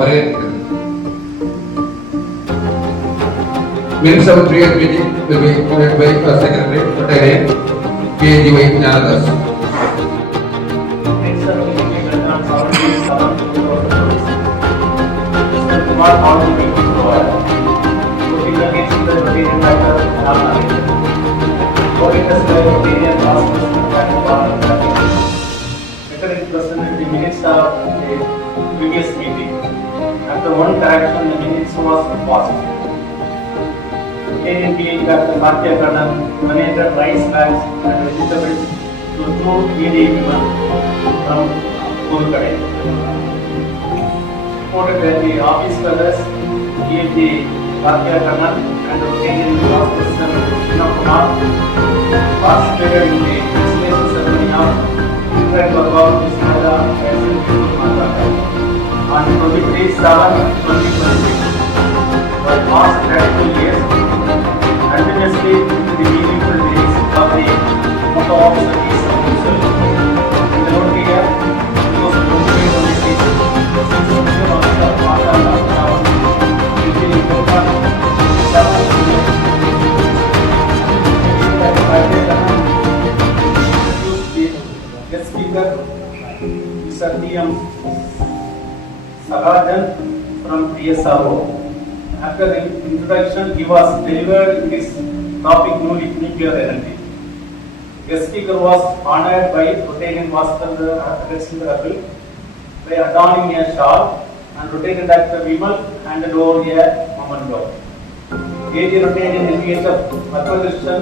வரவேற்கிறது. Minutes of previous meeting will be read by Secretary Retired K.G.Y. Jnanadas. Minutes of meeting held on 7/7/2026. Mr. Kumar found the meeting over. Voting against the Rotarian Dr. Ramadan. Voting as by Rotarian last Mr. Kumar. Second is present in the minutes of the previous meeting. After one correction, the minutes was passed. Rotarian PH Dr. Bhartiya Kannan donated rice bags and vegetables to two needy women from Kolkata. Reported that the office brothers PH Bhartiya Kannan and Rotarian last person Krishna Kumar participated in the installation ceremony of Indra Bhagwan Visnada and Mata on 23/7/2026. For the past 32 years, continuously the meaningful days of the month of service of himself. In the note here, it was 25/26, 6 of the Mata Lockdown, usually Kolkata, 7 guest speaker, Mr. T.M. Sagajan from PSRO. After the introduction, he was delivered his topic nuclear energy. Guest speaker was honored by Rotarian Master Alexander by adorning a shawl, and Rotarian Dr. Vimal handed over a memento. A.J. Rotarian educator Mathvakrishnan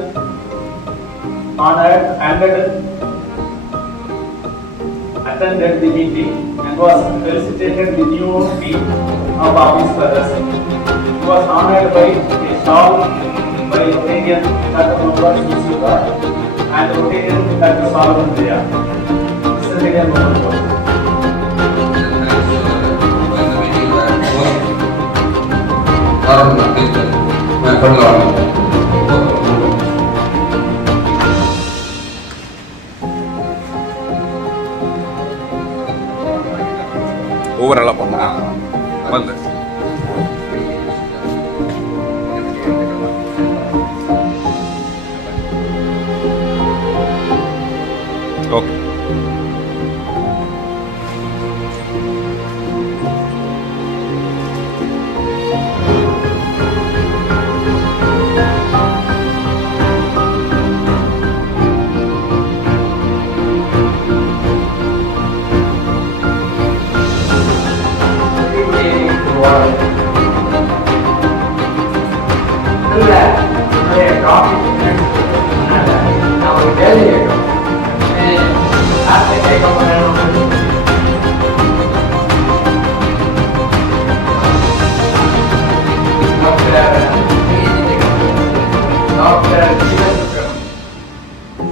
attended the meeting and was felicitated the new dean of office brothers. He was honored by a shawl by Rotarian Dr. Muhammad Susuka and Rotarian Dr. Solomon Jaya. Mr. Rotarian Muhammad. ஓவராலாக பண்ணா வந்து okay.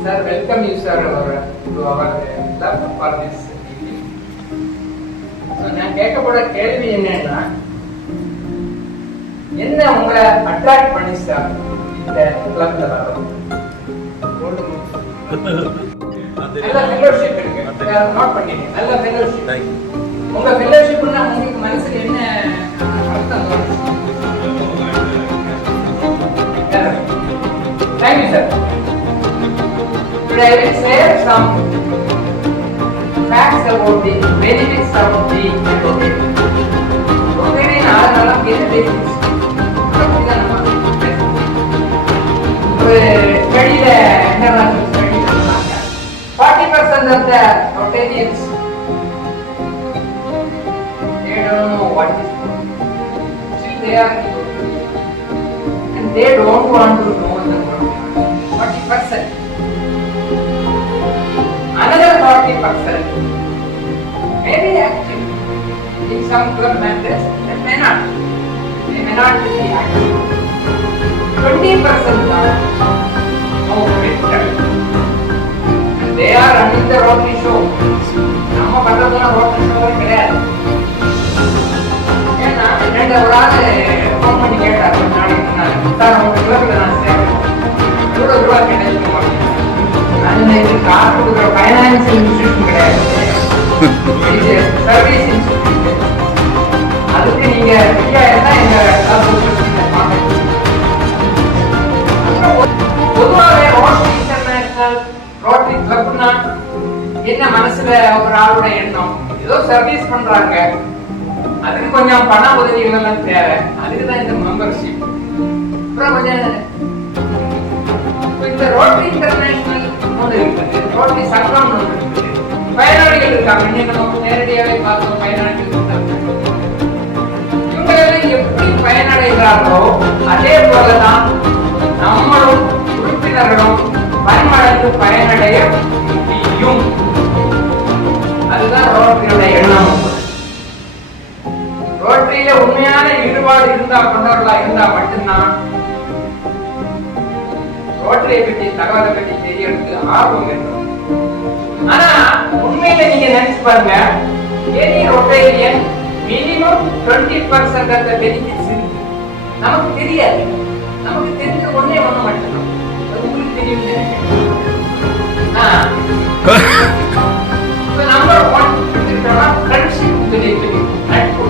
Sir, welcome you sir to our club for this meeting. So நான் கேட்கப்பட கேள்வி என்னன்னா, என்ன உங்களை attract பண்ணி sir இந்த கிளப்ல வரோம்? நல்ல ஃபெலோஷிப் இருக்கு, நோட் பண்ணிட்டேன். நல்ல ஃபெலோஷிப். உங்க ஃபெலோஷிப்னா உங்களுக்கு மனசுல என்ன அர்த்தம் வரும்? Thank you sir. Today I will share some facts about the benefits of the Rotarian. Rotarian ஆனாலும் என்ன benefits? அப்படிதான் நம்ம ஒரு ஸ்டடியில இன்டர்நேஷனல் ஸ்டடி சொன்னாங்க 40% of the Rotarians they don't know what is Rotary. Still they are and they don't want to know the Rotary. 40%. Another 40% may be active in some club matters and may not. They may not be active. 20% are no critical. And they are running the Rotary show. நம்ம பண்றதுனா Rotary show கிடையாது. ஏன்னா ரெண்டு ஒரு ஆள் phone பண்ணி கேட்டார் கொஞ்ச நாளைக்கு முன்னாடி, சார் உங்க கிளப்ல நான் சேர்க்கணும், எவ்வளவு ரூபாய் கிடைக்கும் அப்படின்னு. அந்த இது காசு கொடுக்குற ஃபைனான்சியல் இன்ஸ்டிடியூஷன் கிடையாது, சர்வீஸ் இன்ஸ்டிடியூஷன். பொதுவாகவே ரோட்டரி இன்டர்நேஷனல் ரோட்டரி கிளப்னா என்ன மனசுல ஒரு ஆளோட எண்ணம், ஏதோ சர்வீஸ் பண்றாங்க, அதுக்கு கொஞ்சம் பண உதவிகள் எல்லாம் தேவை, அதுக்குதான் இந்த மெம்பர்ஷிப். அப்புறம் கொஞ்சம் இந்த ரோட்டரி இன்டர்நேஷனல் ஒன்று இருக்குது, ரோட்டரி சங்கம் ஒன்று இருக்குது, பயனாளிகள் இருக்காங்க. நீங்க நம்ம நேரடியாவே பார்த்தோம், பயனாளிகள் இருக்காங்க. இவங்க எப்படி பயனடைகிறார்களோ அதே போலதான் நம்மளும் உறுப்பினர்களும் பன்மடங்கு பயனடைய முடியும். அதுதான் ரோட்டரியோட எண்ணம். ரோட்டரியில உண்மையான ஈடுபாடு இருந்தா, கொண்டவர்களா இருந்தா மட்டும்தான் ரோட்டரியை பற்றி தகவலை பற்றி தெரியறதுக்கு ஆர்வம் இருக்கும். ஆனா உண்மையில நீங்க நினைச்சு பாருங்க, any Rotarian minimum 20% of the benefits இருக்கு. நமக்கு தெரியாது. நமக்கு தெரிஞ்ச ஒண்ணே ஒண்ணு மட்டும்தான், அது உங்களுக்கு தெரியும் நினைக்கிறேன். நம்பர் 1 ஃப்ரெண்ட்ஷிப் நட்பு.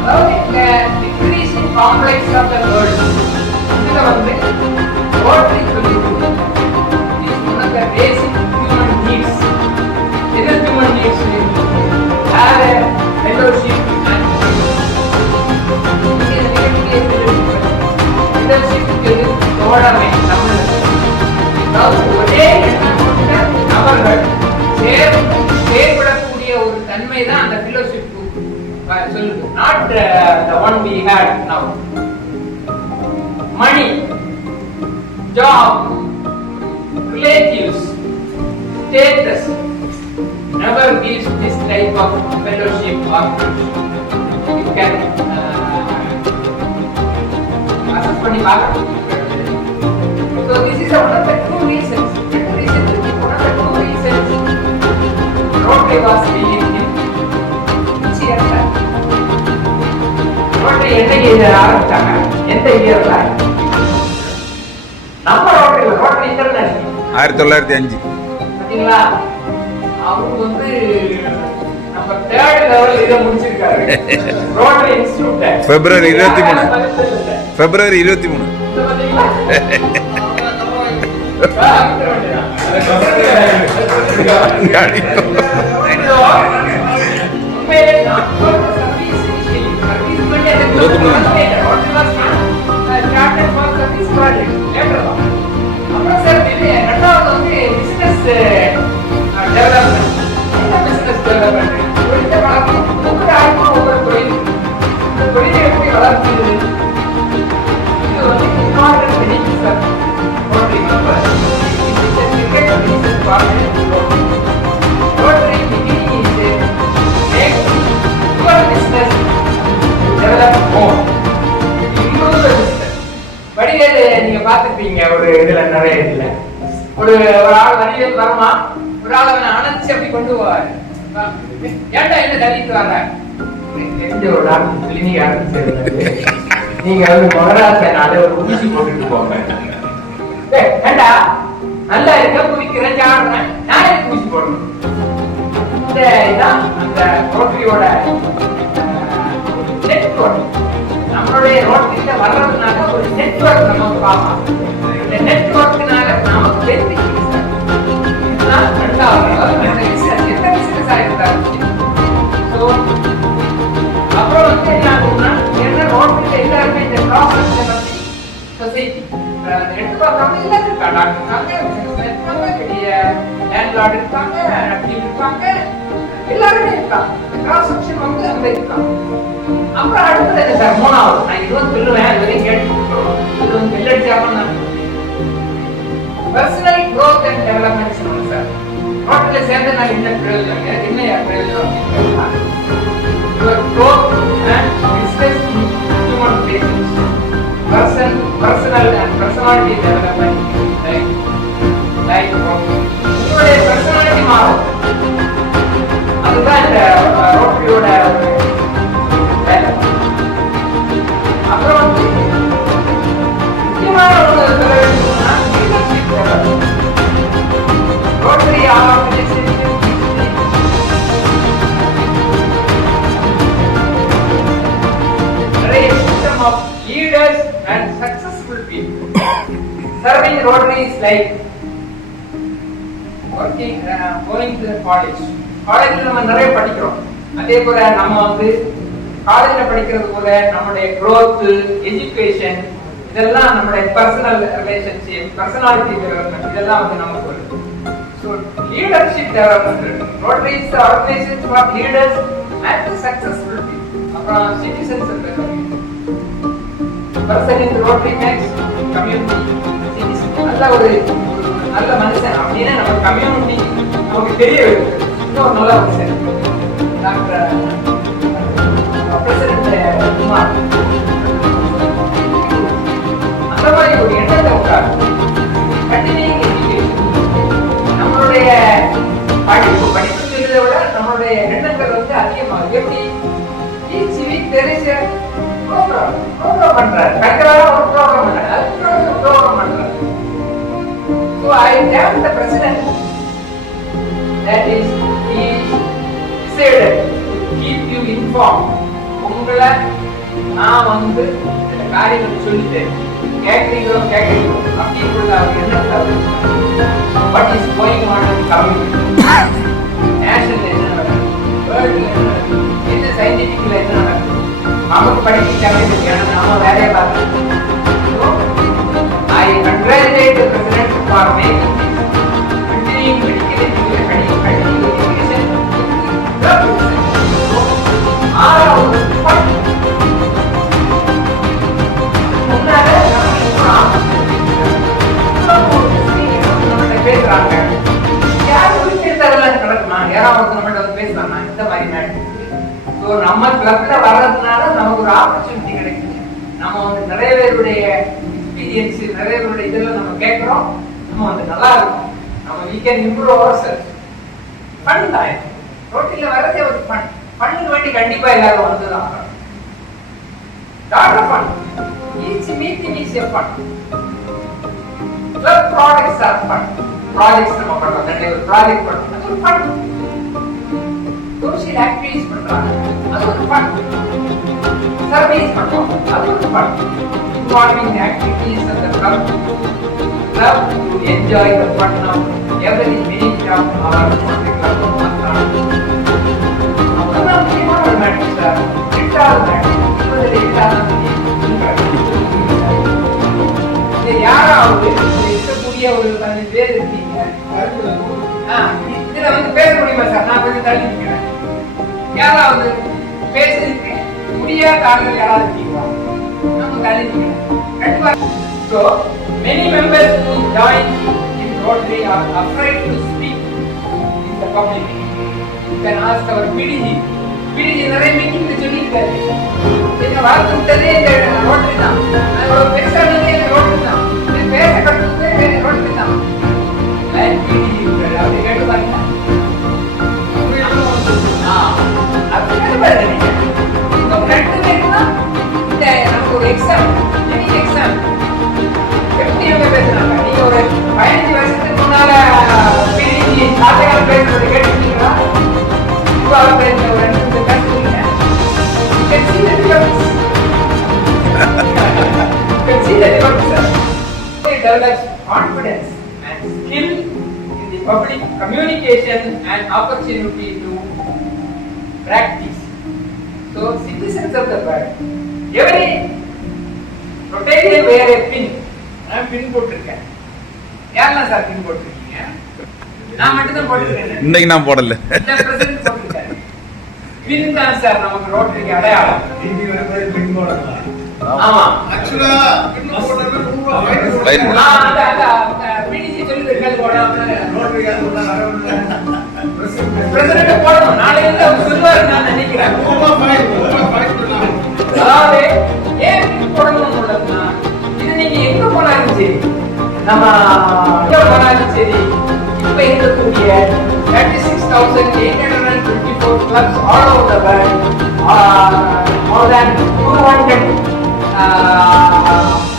அதாவது இந்த decreasing complex of the world, இதுல வந்து ரோட்டரி சொல்லிருக்கு, is one of the basic human needs. என்ன human needs? Have a fellowship and ஒரே எண்ணம் கொண்ட நபர்கள் செயல்படக்கூடிய ஒரு தன்மை தான் அந்த fellowship சொல்லுது. Not the one we had now. Money, job, relatives, status never gives this type of fellowship or you can assess பண்ணி பார்க்கலாம். So this is one of the two reasons. One of the two reasons Rotary was being rotary என்னைக்கு ஆரம்பிச்சாங்க, எந்த இயர்ல? நம்ம rotary international 1905. பாத்தீங்களா? அவரு வந்து நம்ம 3rd லெவல் இத முடிச்சிருக்காரு. Rotary institute February 23. February 23. பாத்தீங்களா? வடிவேலு நீங்க பாத்துருப்பீங்க, ஒரு இதுல நிறைய இதுல ஒரு ஆள் வடிவேல் வரமா, ஒரு ஆள் அவனை அணைச்சு அப்படி கொண்டு போவாரு. ஏன்டா என்ன தள்ளிட்டு வர்ற? தெரிஞ்ச ஒரு ஆள் கிளினிக் ஆரம்பிச்சு, நீங்க வந்து மகராசனால ஒரு ஊசி போட்டுட்டு போங்க. ஏண்டா நல்லா இருக்க, குதிக்கிறேன், ஜாடுறேன், நான் எதுக்கு ஊசி போடணும்? இதான் அந்த ரோட்டரியோட நெட்வொர்க். நம்மளுடைய ரோட்டரியில வர்றதுனால ஒரு நெட்வொர்க் நமக்கு பார்க்கலாம். இந்த நெட்வொர்க்னால நமக்கு பெனிஃபிட். இதுதான் ரெண்டாவது எந்த பிசினஸ் ஆயிருந்தாரு. அப்புறம் வந்து என்ன ரோட்டரியில எல்லாருமே இந்த கிராஸ் செக்ஷன் சொசைட்டி எடுத்து பார்த்தோம்னா எல்லாரும் இருக்காங்க. டாக்டர் இருக்காங்க, பெரிய லேண்ட்லார்ட் இருக்காங்க, அட்லீட் இருக்காங்க, எல்லாருமே இருக்காங்க. கிராஸ் செக்ஷன் வந்து அங்க இருக்காங்க. அப்புறம் அடுத்தது என்ன சார்? மூணாவது நான் இதுவும் சொல்லுவேன், அது வரையும் கேட்டுருக்கோம். இது வந்து வெள்ளடிச்சாம பர்சனல் growth and development சொல்லுங்க சார். ரோட்டரியில சேர்ந்தனால என்ன பிரயோஜனம், என்ன பிரயோஜனம்? Your growth and business human relations, personal and personality development, like உங்களுடைய personality மாறும். அதுதான் இந்த ரோட்டரியோட வேலை. அப்புறம் வந்து முக்கியமான ஒரு சொல்ல வேண்டும்னா லீடர்ஷிப் டெவலப்மெண்ட். ரோட்டரி ஆர்கனைசேஷன் நிறைய system of leaders and successful people. serving Rotary is like working, going to the college. காலேஜ்ல நம்ம நிறைய படிக்கிறோம். அதே போல நம்ம வந்து காலேஜ்ல படிக்கிறது போல நம்மளுடைய growth, education இதெல்லாம் நம்மளுடைய personal relationship, personality development இதெல்லாம் வந்து நமக்கு வருது. So leadership development, Rotary is the organization for leaders and the successful people. அப்புறம் citizens of the community. Person in the Rotary makes community citizen. நல்ல ஒரு நல்ல மனுஷன் அப்படின்னா நம்ம கம்யூனிட்டி நமக்கு தெரிய வருது. இன்னொரு நல்ல மனுஷன் டாக்டர் பிரசிடென்ட் குமார் அந்த மாதிரி ஒரு எண்ணத்தை உண்டாரு. கண்டினியூங் எஜுகேஷன் நம்மளுடைய படிப்பு சொல்றதை விட நம்மளுடைய எண்ணங்கள் வந்து அதிகமாக எப்படி each week there is a program பண்றாரு. ரெகுலரா ஒரு ப்ரோக்ராம் பண்றாரு. அதுக்கு ப்ரோக்ராம் பண்றாரு. So I am the president. That is, he decided to keep you informed. உங்களை நான் வந்து இந்த காரியங்கள் சொல்லிட்டேன். கேட்கிறீங்களோ அப்படின்னு உள்ள எண்ணத்தில் what is going on in community, national என்ன நடக்குது, வேர்ல்டில் என்ன நடக்குது, என்ன சயின்டிஃபிக்ல என்ன நடக்குது, நமக்கு படிக்கிறாங்க ஏன்னா நாம வேலையை பார்க்கணும். I congratulate the president for making this continuing medical education. ஆறாவது பேசுறாங்க யாரும் கிடக்குமா யாராவது நம்மகிட்ட வந்து பேசுறாங்க இந்த மாதிரி மேடம். ஸோ நம்ம கிளப்ல வர்றதுனால நமக்கு ஒரு ஆப்பர்ச்சுனிட்டி கிடைக்குது. நம்ம வந்து நிறைய பேருடைய எக்ஸ்பீரியன்ஸ் நிறைய பேருடைய இதெல்லாம் நம்ம கேட்கிறோம். நம்ம வந்து நல்லா இருக்கும். நம்ம we can improve ourselves. Fun தான் ரோட்டில வரதே ஒரு ஃபன். ஃபன்னுக்கு வேண்டி கண்டிப்பா எல்லாரும் வந்துதான் dot fun. each meeting is a fun. Club products are fun. Projects நம்ம பண்றோம். கண்டிப்பா ஒரு ப்ராஜெக்ட் பண்றோம். அது ஒரு ஃபன். சோஷியல் ஆக்டிவிட்டிஸ் பண்றாங்க. அது ஒரு ஃபன். சர்வீஸ் பண்றோம். அது ஒரு fun. Involving the activities of the club to enjoy the fun of every minute of our club. அப்பதான் முக்கியமான ஒரு மேட்டர் சார். எட்டாவது மேட்டர் இது யாராவது இருக்கக்கூடிய ஒரு 15 பேர் இருக்கீங்க. இதுல வந்து பேச முடியுமா சார்? நான் கொஞ்சம் தள்ளி நிற்கிறேன். யாராவது பேசுறதுக்கு முடியாத ஆளுகள் யாராவது இருக்கீங்களா? நம்ம தள்ளி நிற்கிறேன். So many members who join in Rotary are afraid to speak in the public. You can ask our PDG. PDG நிறைய மீட்டிங்ல சொல்லியிருக்காரு. நீங்க வாழ்த்து விட்டதே இந்த ரோட்டரி தான். நான் பேசுறதே இந்த ரோட்டரி தான். நீங்க பேச கற்றுக்கிட்டே ரோட்டரி தான். PDG இருக்காரு. அப்படி கேட்டு பாருங்க. அப்படி கேட்டு பாருங்க நீங்க. உங்க ரெண்டு பேருன்னா இந்த நமக்கு ஒரு எக்ஸாம் எக்ஸாம் எப்படி அவங்க பேசுறாங்க? நீங்க ஒரு 15 வருஷத்துக்கு முன்னால பிரிஞ்சு சாத்தையால் பேசுறது கேட்டுருக்கீங்களா? இவ்வாறு பேசுற ஒரு 2 கற்றுக்கீங்க. You can see the difference. You can see the difference. It develops confidence and skill in the public communication and opportunity to practice. So citizens of the world, every Rotarian wear a pin. நான் பின் போட்டிருக்கேன். யாரெல்லாம் sir பின் போட்டிருக்கீங்க? நான் மட்டும் தான் போட்டிருக்கேன். இன்னைக்கு நான் போடல. இந்த பிரசிடென்ட் போட்டிருக்காரு. பின் தான் சார் நமக்கு ரோட்டரிக்கு அடையாளம். டிவி வரப்போ பின் போடலாம். ஆமா. ஆக்சுவலா பின் போடுறது ரொம்ப ஃபைன். அந்த பிடிசி சொல்லிருக்காரு போடாம ரோட்டரி யாருன்னா அரவண பிரசிடென்ட் போடணும். நாளைக்கு வந்து அவர் சொல்வாரு நான் நினைக்கிறேன். ரொம்ப ஃபைன். அதாவது ஏன் பின் போடணும்னு உள்ளதுன்னா இது நீங்க எங்க போனாலும் சரி நம்ம எங்க போனாலும் சரி இப்ப இருக்கக்கூடிய 36,854 clubs all over the world, more than 200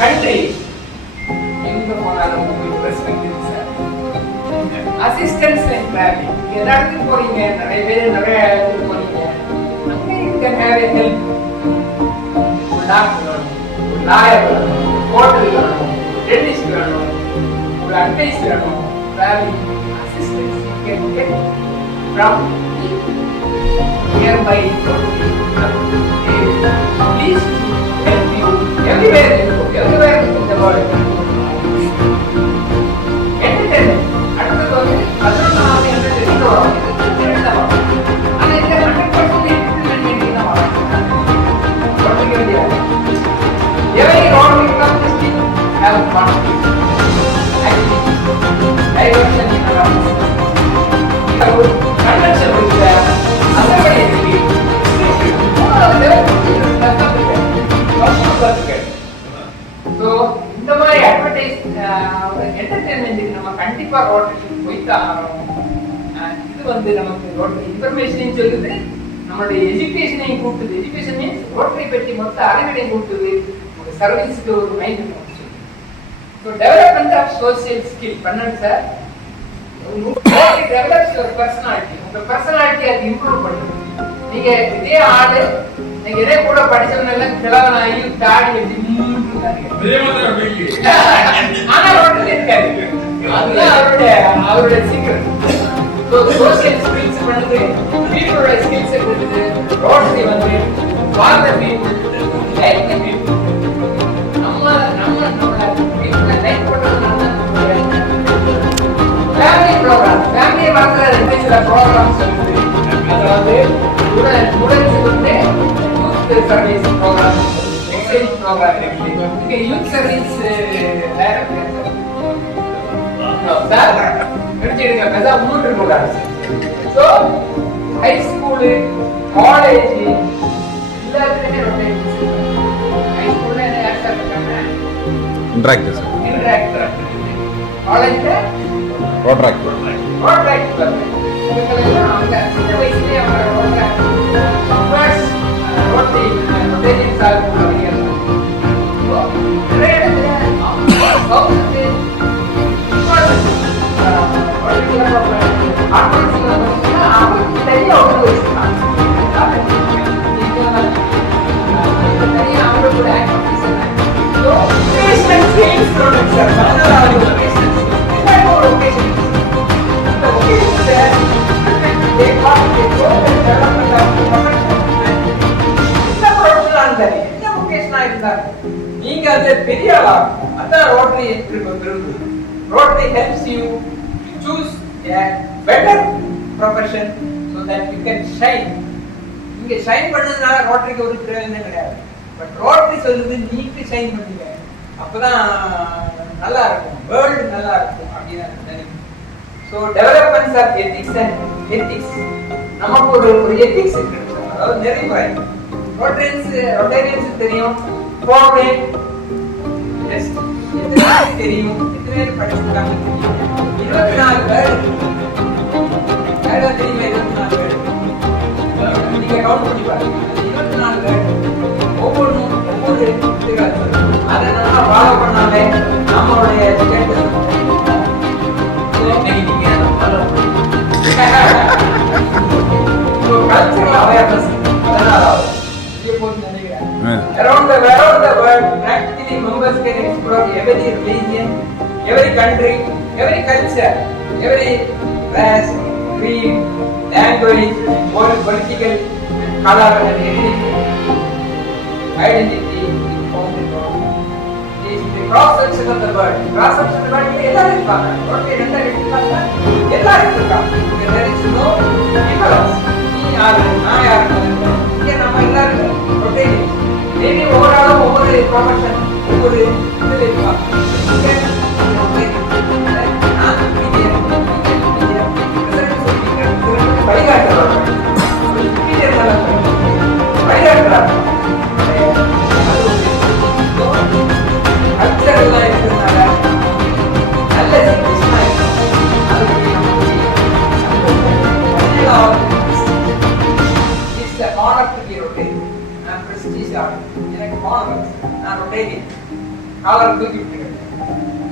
countries. எங்க போனாலும் உங்களுக்கு ரெஸ்பெக்ட் இருக்கு சார். அசிஸ்டன்ஸ் அண்ட் டிராவலிங் எல்லா இடத்துக்கும் போறீங்க. நிறைய பேர் நிறைய இடத்துக்கு போறீங்க. அங்க you can have a help. Doctor lawyer hotel dentist வேணும், ஒரு அட்வைஸ் வேணும், travelling assistance from nearby Rotary. Please help you everywhere in the world. Entertainment. அடுத்தது வந்து அதோட நாம entertainment வரும். இது வரும். ஆனா இந்த 100% entertainment தான் வரும். சொல்லுங்க இல்லையா? Every Rotary club district have fun. Activities. Diversion in around. Convention with assembly activity. So இந்த மாதிரி அட்வர்டைஸ் என்டர்டெயின்மெண்ட்டுக்கு நம்ம கண்டிப்பா ரோட்டரி போய்தான் ஆகணும். இது வந்து நமக்கு ரோட்டரி இன்ஃபர்மேஷனையும் சொல்லுது, நம்மளுடைய எஜுகேஷனையும் கூட்டுது. எஜுகேஷன் மீன்ஸ் ரோட்டரி பற்றி மொத்த அறிவினையும் கூட்டுது, ஒரு சர்வீஸ்க்கு ஒரு மைண்ட் சொல்லுது. So development of social skill பண்ணுங்க sir. Rotary develops your personality. உங்க பர்சனாலிட்டி அது இம்ப்ரூவ் பண்ணுது. நீங்க இதே ஆளு நீங்க இதே கூட படிச்சவங்க கிழவனாகி தாடி வச்சு ஆனா ரோட்டரி இருக்காது. அதுதான் அவருடைய சீக்கிரம். சோசியல் ஸ்கில்ஸ் பண்ணுது, பீப்புளோட ஸ்கில்ஸ் இருக்குது. ரோட்டரி வந்து for the people, like the people. நம்ம பீப்புளை லைக் பண்றதுனால ஃபேமிலி ப்ரோக்ராம், ஃபேமிலி வளர்க்குற ரெண்டு சில ப்ரோக்ராம்ஸ் இருக்குது. அதாவது ஸ்டூடெண்ட்ஸுக்கு வந்து youth service programme, exchange programme இருக்குது. இங்கே யூத் சர்வீஸ் டைரக்டர் சார் எடுத்துடுங்க. அதான் 3 programmes. So high school, college எல்லாத்துலேயுமே ரொட்டேஷன். ஹை ஸ்கூலில் என்ன ஆக்டர் இருக்காங்க? Interactor sir. இன்ட்ராக்டர். காலேஜில் ரோட்ராக்டர். ரோட்ராக்டர். இதுக்கெல்லாம் அவங்க சின்ன வயசுலேயே அவங்க ரொட்டேஷன் சார்பு நிறைய இடத்துல கவர்மெண்ட் நீங்க அது பெரிய ஆளா அதான் ரோட்டரி விருது. Rotary helps you choose a better profession so that you can shine. நீங்க ஷைன் பண்ணதுனால ரோட்டரிக்கு ஒரு பிரயோஜனம் கிடையாது. பட் ரோட்டரி சொல்லுது நீங்க ஷைன் பண்ணுங்க, அப்பதான் நல்லா இருக்கும், வேர்ல்டு நல்லா இருக்கும் அப்படின்னு நினைக்கிறேன். So developments of ethics and ethics. நமக்கு ஒரு எத்திக்ஸ் இருக்கு, அதாவது நெறிமுறை. ரொட்டேரியன்ஸ் தெரியும், கோஆர்டினேட் டெஸ்ட் தெரியும், எத்தனை பேர் படிச்சிருக்காங்க தெரியும். 24 பேர் தெரியுமா? 24 பேர் நீங்க கவுண்ட் பண்ணி பாருங்க. 24 பேர் ஒவ்வொன்றும் ஒவ்வொரு அதை நல்லா ஃபாலோ பண்ணாலே நம்மளுடைய கல்ச்சரல் அவேர்னஸ் அதனால around the world, practically members can explore every religion, every country, every culture, every race, creed, language, political color and identity is found in God. This is the cross section of the world. Cross section of the world is எல்லாரும் இருப்பாங்க. Rotary ரெண்டா இருப்பாங்க, எல்லாரும் இருக்காங்க. There is no difference. நீ யாரு, நான் யாரு, இங்க நம்ம எல்லாரும் rotary. Maybe overall over a profession, over a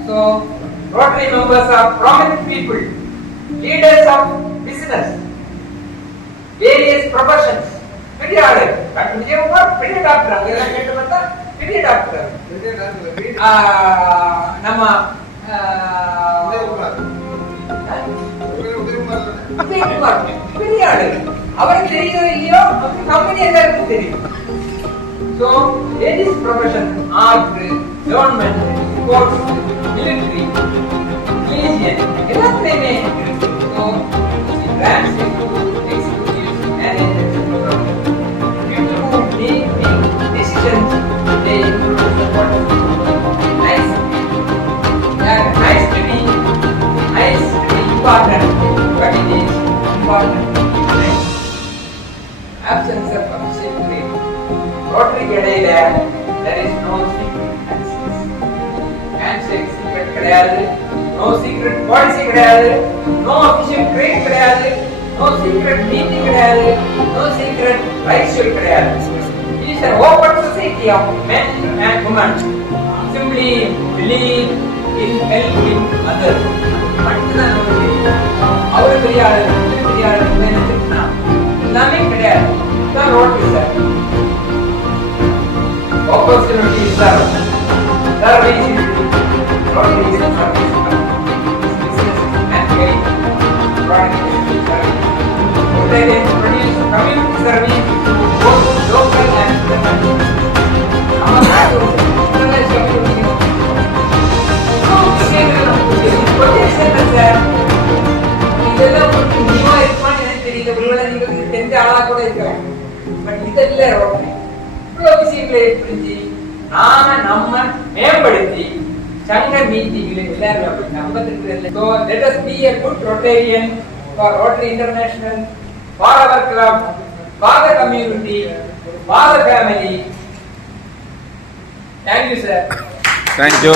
So, Rotary members are prominent people, leaders of business, various professions. பெரிய ஆளு, பெரிய டாக்டர், அவங்க எல்லாம் கேட்டு பார்த்தா பெரிய டாக்டர் நம்ம பெரிய ஆளு அவருக்கு தெரியுதோ இல்லையோ கம்பெனி எல்லாருக்கும் தெரியும். So, in this profession, art, government, sports, military, religion, எல்லாத்துலயுமே இருக்கு. So, it ranks into executives, managers, people who make decisions, they influence the world. Nice. Yeah, nice to be important, but it is important to be nice. Absence of official grade. Rotary கிடையில there is no secret access. Handshake secret கிடையாது, no secret policy கிடையாது, no official grade கிடையாது, no secret meeting கிடையாது, no secret ritual கிடையாது. It is an open society of men and women. Simply believe in helping others. மட்டும்தான் நமக்கு தெரியும். அவரு பெரிய ஆளு நினைச்சிருக்கா எல்லாமே கிடையாது. இதுதான் rotary sir. Opportunities are service is Rotary is service. Business and very product service. Rotary produce community service both local and international. Our international community. So quotation sir. இதெல்லாம் உங்களுக்கு நியூவா இருக்குமான்னு எனக்கு தெரியல. ஒருவேளை நீங்க தெரிஞ்ச ஆளா கூட இருக்கலாம். பட் இதெல்லாம் ரோட்டரி விஷயங்களை புரிஞ்சு நம்ம மேம்படுத்தி சங்க மீட்டிங்ல எல்லாரும் நம்பத்துக்கு. So let us be a good Rotarian for Rotary International, for our club, for the community, for the family. Thank you sir. Thank you.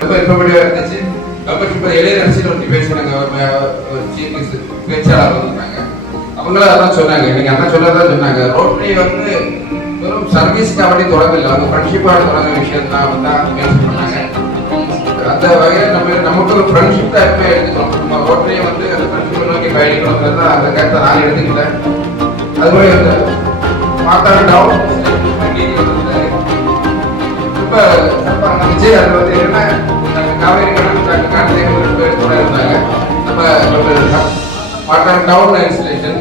ரொம்ப இன்ஃபர்மேட்டிவா இருந்துச்சு. அப்புறம் இப்போ இளைய அரசியல் ஒன்று பேசுறாங்க, சீஃப் பேச்சாளர் வந்தாங்க. அவங்களும் அதான் சொன்னாங்க, நீங்க அண்ணா சொல்லதான் சொன்னாங்க, ரோட்டரி வந்து வெறும் சர்வீஸ்க்காக தொடங்கல, அவங்க ஃப்ரெண்ட்ஷிப்பாக தொடங்க விஷயம் தான் மென்ஷன் பண்ணாங்க. அந்த வகையில் நமக்கு ஒரு ஃப்ரெண்ட்ஷிப் தான் எப்பவுமே எடுத்துக்கணும். நம்ம ரோட்டரியை வந்து அந்த ஃப்ரெண்ட்ஷிப்பை நோக்கி பயணிக்கணுங்கிறது தான் அந்த கருத்தை நான் எடுத்துக்கிட்டேன். அதுபோல இந்த மாத்தாடு டவுன் ரொம்ப சிறப்பாக இருந்துச்சு. அது வந்து என்னன்னா காவேரி கடன் கார்த்திகை கூட இருந்தாங்க. நம்ம மாத்தாடு டவுன் இன்ஸ்டலேஷன்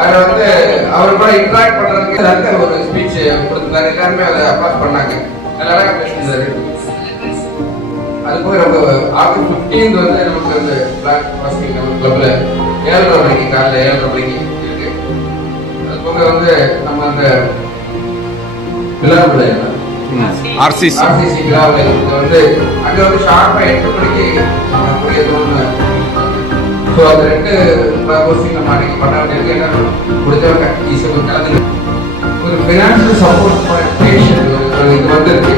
அதில் வந்து அவர் கூட இன்ட்ராக்ட் பண்றதுக்கு ஒரு ஸ்பீச் கொடுத்துருந்தாரு. எல்லாருமே அதை அப்ளாஸ் பண்ணாங்க. நல்லா பேசியிருந்தாரு. அது போக நம்ம ஆகஸ்ட் 15 வந்து நமக்கு அந்த பிளாக் பாஸ்டிங் நம்ம கிளப்ல 7:30 மணிக்கு காலையில் 7:30 மணிக்கு இருக்கு. அது போக வந்து நம்ம அந்த விழாவில் RCC விழாவில் வந்து அங்கே வந்து ஷார்ப்பா 8 மணிக்கு முடியணும்னு. ஸோ அது 2 போஸ்டிங் நம்ம அன்னைக்கு பண்ண வேண்டியது. என்ன முடிஞ்சவங்க ஈஸியாக கலந்து ஒரு ஃபினான்ஷியல் சப்போர்ட் பேஷண்ட் இது வந்து இருக்கு.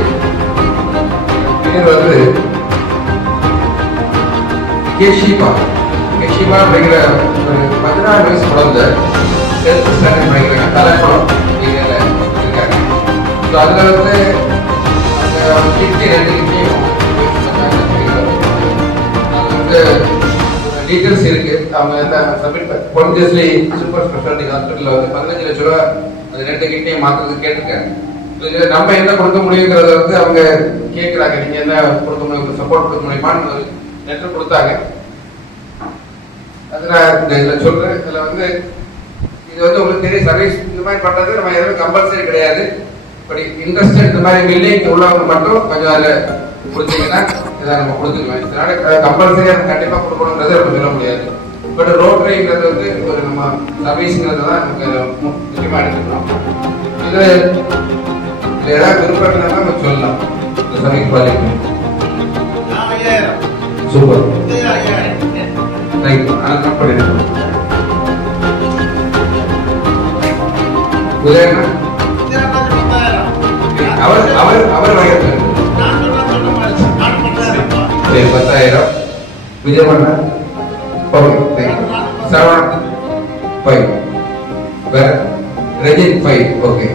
பேர் வந்து கேஷிபா அப்படிங்கிற ஒரு 16 வயசு குழந்தை 10th ஸ்டாண்டர்ட் படிக்கிறாங்க. தலைப்படம் இருக்காங்க. ஸோ அதில் வந்து அந்த கிட்னி 2 கிட்னியும் அது வந்து டீட்டெயில்ஸ் இருக்கு. அவங்க சப்மிட் பொன்ஜஸ்லி சூப்பர் ஸ்பெஷாலிட்டி ஹாஸ்பிட்டலில் வந்து 15 லட்ச ரூபா அது 2 கிட்னியை மாற்றுறதுக்கு கேட்டிருக்காங்க. நம்ம என்ன கொடுக்க முடியுங்கிறத வந்து அவங்க கேட்குறாங்க. நீங்க என்ன கொடுக்க முடியும், சப்போர்ட் கொடுக்க முடியுமான்னு ஒரு லெட்டர் கொடுத்தாங்க. அது நான் இதில் சொல்றேன். இதில் வந்து இது வந்து உங்களுக்கு தெரிய சர்வீஸ் இந்த மாதிரி பண்றது நம்ம எதுவும் கம்பல்சரி கிடையாது. பட் இன்ட்ரெஸ்ட் இந்த மாதிரி மில்லிங் உள்ளவங்க மட்டும் கொஞ்சம் அதில் கொடுத்தீங்கன்னா இதை நம்ம கொடுத்துக்கலாம். இதனால கம்பல்சரியாக கண்டிப்பாக கொடுக்கணுங்கிறத நம்ம சொல்ல முடியாது. பட் ரோட்டரிங்கிறது வந்து ஒரு நம்ம சர்வீஸ்ங்கிறது தான் நமக்கு முக்கியமாக எடுத்துக்கணும். இது ஏதாவது விருப்பம் இருந்தால் நம்ம சொல்லலாம். இந்த சர்வீஸ் குவாலிட்டி சூப்பர். தேங்க்யூ. ஆனால் பண்ணிடுறோம். அவர் வகையில் 10,000 விஜயமண்ணா. Okay thank you. சரவணன் 5. வேற ரஜித் 5. ஓகே.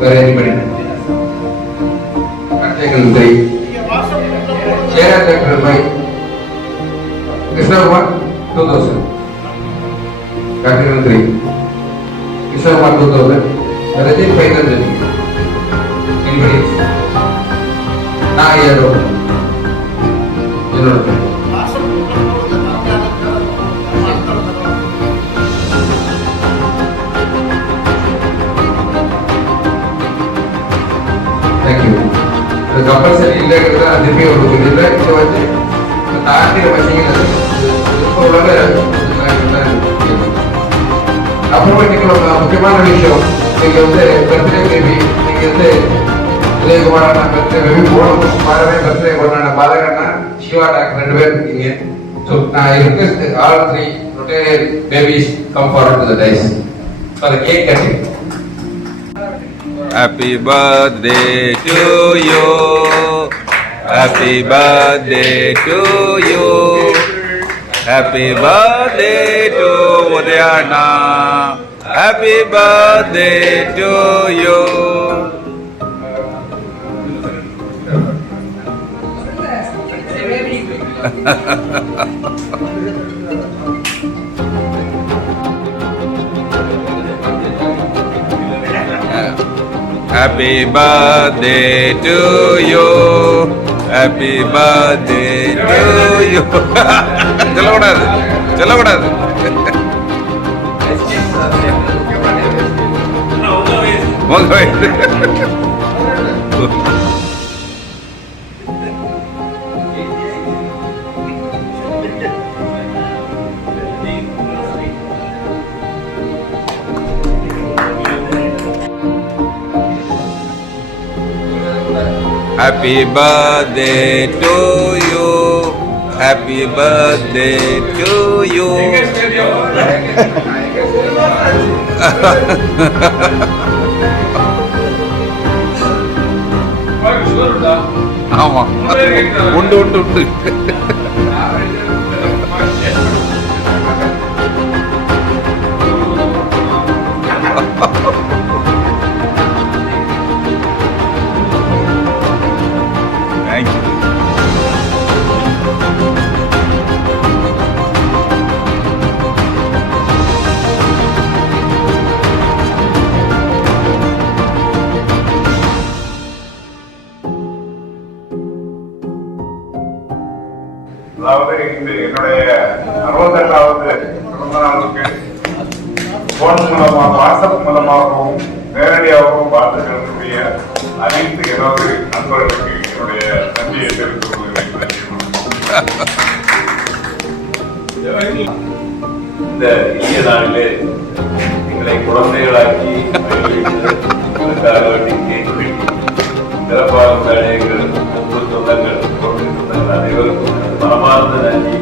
வேற எனிபடி? அர்ச்சகன் 3. ஜெயராஜ் 5. கிருஷ்ணகுமார் 2000. கார்த்திகன் 3. கிருஷ்ணகுமார் 2000. ரஜித் 500. anybody. நான் ஏதோ என்னோட பேர். தேங்க்யூ. இது கம்பல்சரி இல்லைங்கிறத நான் திரும்பி ஒரு சொல்லிடுறேன். இதை வந்து தாண்டி நம்ம செய்யணும். அப்புறமா இன்னைக்கு ஒரு முக்கியமான விஷயம், நீங்க வந்து பர்த்டே பேபி, நீங்க வந்து உதயகுமாரான பர்த்டே பேபி போகணும். பாரவே பர்த்டே கொண்டாட பாலகண்ணா, சிவா டாக்டர் 2 பேர் இருக்கீங்க. ஸோ நான் request all 3 Rotarian babies come forward to the dais for the cake cutting. Happy birthday to you. Happy birthday to you. Happy birthday to Udayana. Happy birthday to you. Happy birthday to you. Happy birthday to you. சொல்லக்கூடாது. உங்க வயசு. Happy birthday to you. Happy birthday to you. ஆமா உண்டு. Thank you. அதாவது என்னுடைய 68வது பிறந்த நாளுக்கு phone மூலமாக, வாட்ஸ்அப் மூலமாகவும் நேரடியாகவும் பார்த்து செலுத்தக்கூடிய அனைத்து 20 நண்பர்களுக்கு என்னுடைய நன்றியை தெரிவித்துக் கொள்கிறேன். இந்த இனிய நாளிலே எங்களை குழந்தைகளாக்கி கேக் வெட்டி சிறப்பாக கொண்டாடிய எங்கள் அன்பு சொந்தங்கள், சொந்தங்கள் அனைவருக்கும் மனமார்ந்த நன்றி.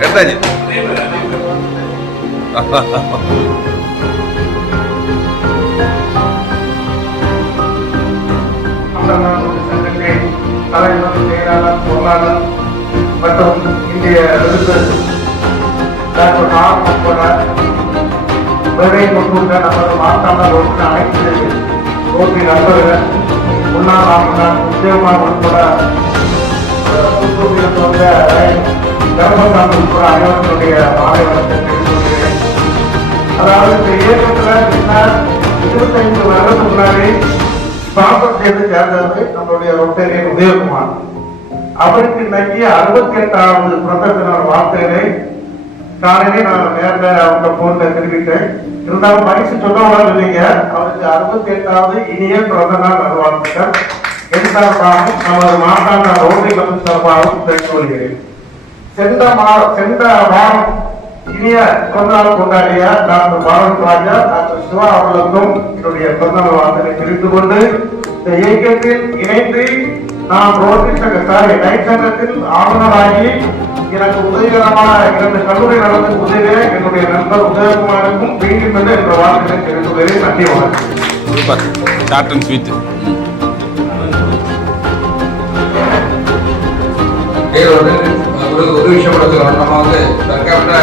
எடுத்தாச்சு. தலைவர், செயலாளர், பொருளாளர் மற்றும் இந்திய டாக்டர் ஆர் உட்பட வருகை கொண்டுள்ள நமது மாற்றாளர் உட்பட அனைத்து ரோட்டரி நண்பர்கள், முன்னாள் ஆளுநர் உதயகுமார் உட்பட தர்மசாமி உட்பட அனைவருடைய மாலை வளத்தை தெரிவித்துள்ளேன். அதாவது இந்த இயக்கத்தில் பின்னர் 25 வருடத்துக்கு முன்னாடி ஸ்பான்சர் செய்து சேர்ந்தது நம்மளுடைய ரொட்டேரியன் உதயகுமார். அவருக்கு இன்னைக்கு 68வது பிறந்த தின வாழ்த்துக்களை காலையிலே நான் நேரில் அவங்க போன்ல தெரிவித்தேன். இருந்தாலும் பரிசு சொல்ல இல்லைங்க, அவருக்கு 68வது இனிய பிறந்த நாள் நல்வாழ்த்துக்கள் என் சார்பாகவும் நமது மாகாண ரோட்டரி கிளப் சார்பாகவும் தெரிவித்துக் கொள்கிறேன். சென்ற வாரம் இனிய பிறந்தநாள் கொண்டாடிய டாக்டர் பாரத் ராஜா, டாக்டர் சிவா அவர்களுக்கும் என்னுடைய பிறந்தநாள் வாழ்த்துக்களை தெரிவித்துக் கொண்டு இந்த இயக்கத்தில் இணைந்து நான் ரோட்டரி நைட் சங்கத்தில் ஆளுநராகி எனக்கு உதவிகரமான 2 கல்லூரி நடந்த உதவியை என்னுடைய நண்பர் உதயகுமாருக்கும் மீண்டும் என்ற வாழ்த்துக்களை தெரிவித்துள்ளேன். நன்றி, வணக்கம். Super short and sweet. ஒரு விஷயம் கூட சொல்லணும். நம்ம வந்து தற்காப்பிட்ட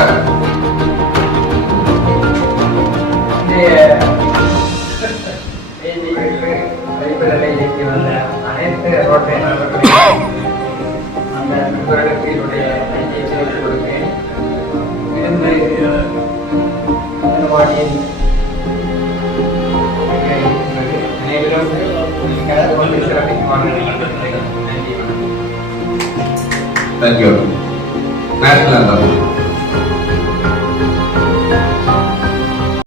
அனைத்து ரோட்டை நண்பர்களையும் அந்த நண்பர்களுக்கு என்னுடைய நன்றியை தெரிவித்துக் கொள்கிறேன். இருந்து வாடியின் அனைவரும் கலந்து கொண்டு சிறப்பிக்குமாறு நன்றி. தேங்க்யூ.